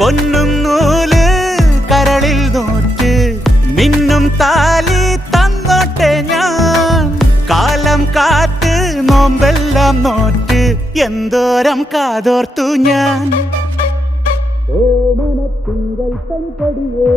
പൊന്നും നൂല് കരളിൽ നോറ്റ് മിന്നും താലി തന്നോട്ടെ ഞാൻ. കാലം കാറ്റ് നോമ്പെല്ലാം നോറ്റ് എന്തോരം കാതോർത്തു ഞാൻ. ഓമനത്തിങ്കൾ പെൺകൊടിയേ